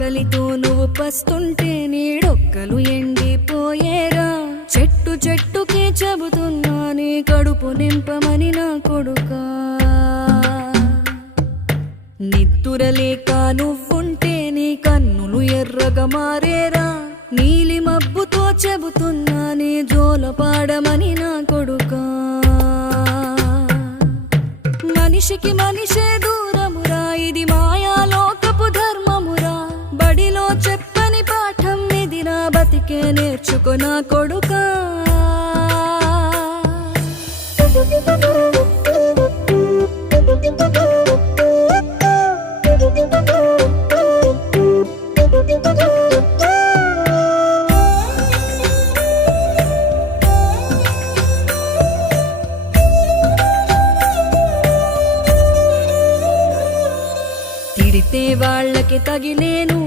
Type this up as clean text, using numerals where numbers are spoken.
ఆకలితో నువ్వు పస్తుంటే నీడొక్కలు ఎండిపోయేరా. చెట్టు చెట్టుకే చెబుతున్నా నీ కడుపు నింపమని నా కొడుకా. నిద్దురలేక నువ్వుంటే నీ కన్నులు ఎర్రగా మారేరా. నీలి మబ్బుతో చెబుతున్నా నీ జోల పాడమని నా కొడుకా. మనిషికి మనిషే దూరమురా, ఇది మాయాలోకపు ధర్మమురా. బడిలో చెప్పని పాఠం ఇదిరా, బతికే నేర్చుకో నా కొడుకా. తిడితే వాళ్ళకి తగిలేను